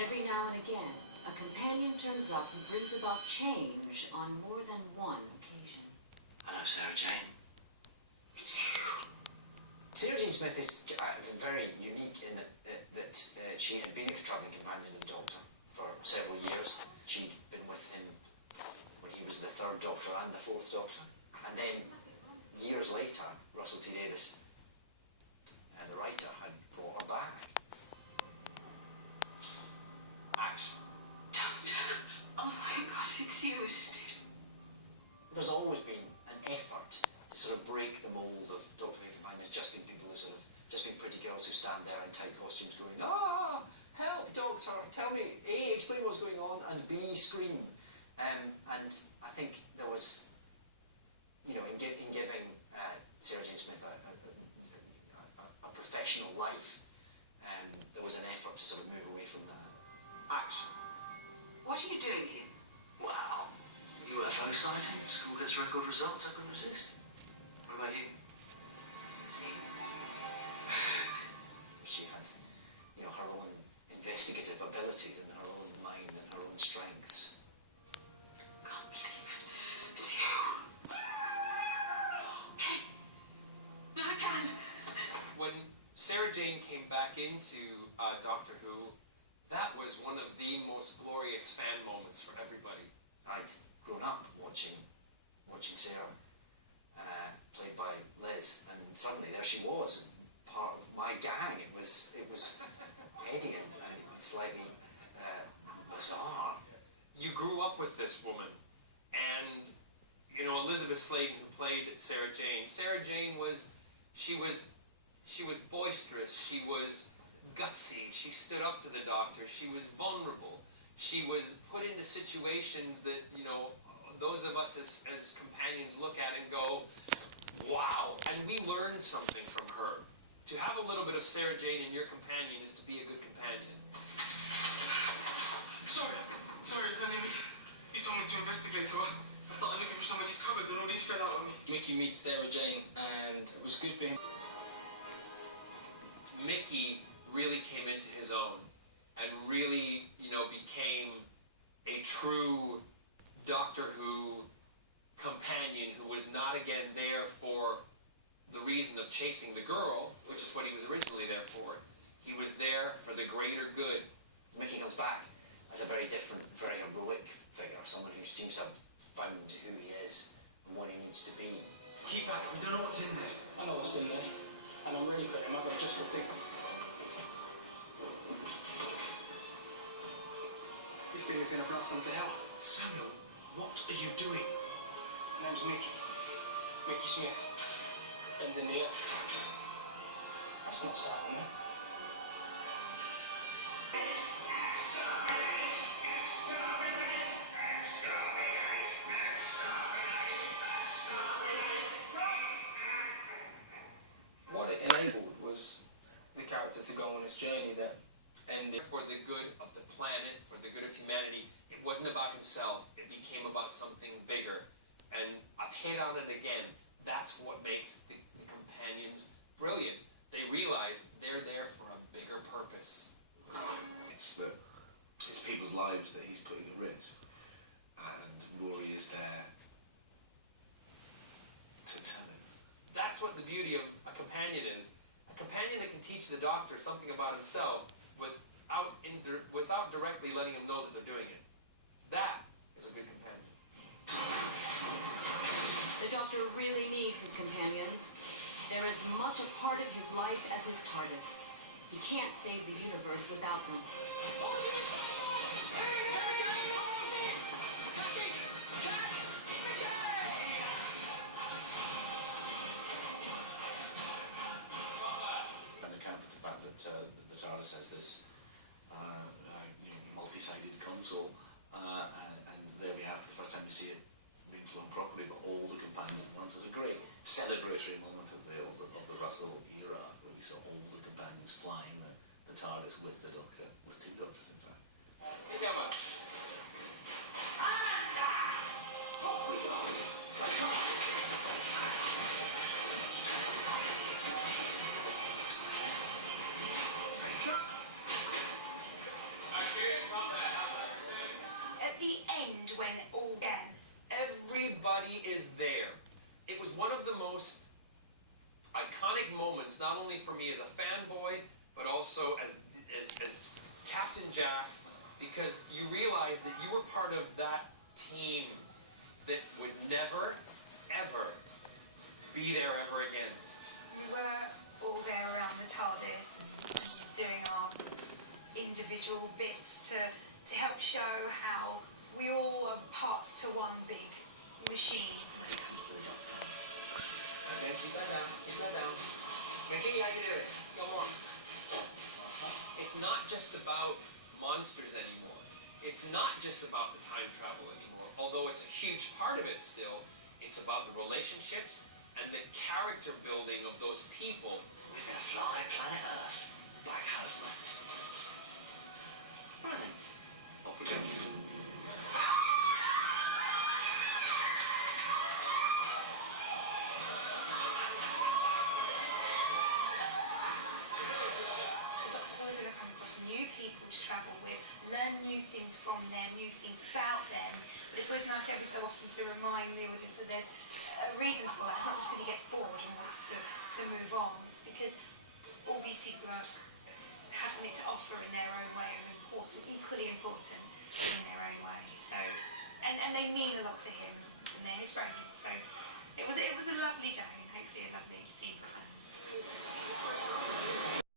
Every now and again, a companion turns up who brings about change on more than one occasion. Hello, Sarah Jane. Sarah Jane Smith is very unique in that she had been a travelling companion of the Doctor for several years. She'd been with him when he was the third Doctor and the fourth Doctor. And then, years later, Russell T Davies, the writer, had brought her back. Action. Doctor! Oh my God, it's you. There's always been an effort to sort of break the mould of Doctor Who companions, just being people who sort of, just being pretty girls who stand there in tight costumes going, ah, help, Doctor, tell me, A, explain what's going on, and B, scream. And I think there was, you know, in giving Sarah Jane Smith a professional life, there was an effort to sort of move away from that. Action. What are you doing here? Wow. UFO sighting, school gets record results, I couldn't resist. What about you? She had, you know, her own investigative abilities and her own mind and her own strengths. Can't believe it's you. Okay. No, I can. When Sarah Jane came back into Doctor Who, that was one of the most glorious fan moments for everybody. I'd grown up watching Sarah, played by Liz, and suddenly there she was, part of my gang. It was heady and slightly bizarre. You grew up with this woman, and you know Elizabeth Sladen, who played Sarah Jane. Sarah Jane was boisterous. She was gutsy. She stood up to the Doctor. She was vulnerable. She was put into situations that, you know, those of us as companions look at and go, wow. And we learned something from her. To have a little bit of Sarah Jane in your companion is to be a good companion. Sorry, it's only me. You told me to investigate, so I thought I'd look through some of these cupboards and all these fell out on me. Mickey meets Sarah Jane, and it was good for him. Mickey really came into his own and really, you know, became a true Doctor Who companion who was not again there for the reason of chasing the girl, which is what he was originally there for. He was there for the greater good. Mickey comes back as a very different, very heroic figure, someone who seems to have found who he is and what he needs to be. Keep back, we don't know what's in there. I know what's in there, and I'm ready for him. I got just the thing. This thing is going to blast them to hell. Samuel, what are you doing? My name's Mickey. Mickey Smith. Defending the Earth. That's not Simon, man. What it enabled was the character to go on this journey that ended For the good of the planet, for the good of humanity. It wasn't about himself. It became about something bigger. And I've hit on it again. That's what makes the companions brilliant. They realize they're there for a bigger purpose. It's people's lives that he's putting at risk. And Rory is there to tell him. That's what the beauty of a companion is. A companion that can teach the Doctor something about himself without directly letting him know that they're doing it. That is a good companion. The Doctor really needs his companions. They're as much a part of his life as his TARDIS. He can't save the universe without them. An account of the fact that the TARDIS has this multi-sided console, and there we have, for the first time we see it being flown properly, but all the companions at once. It's a great celebratory moment of the Russell era, where we saw all the companions flying the TARDIS with the Doctor, with two Doctors in fact. I hear also as Captain Jack, because you realize that you were part of that team that would never, ever be there ever again. We were all there around the TARDIS, doing our individual bits to help show how we all are parts to one big machine when it comes to the Doctor. Okay, keep that down, keep that down. Mickey, how you doing? Go on. It's not just about monsters anymore. It's not just about the time travel anymore. Although it's a huge part of it still, it's about the relationships and the character building of those people. We're gonna fly planet Earth back home. Right then. Off we go. Always going to come across new people to travel with, learn new things from them, new things about them. But it's always nice every so often to remind the audience that there's a reason for that. It's not just because he gets bored and wants to move on. It's because all these people have something to offer in their own way, and equally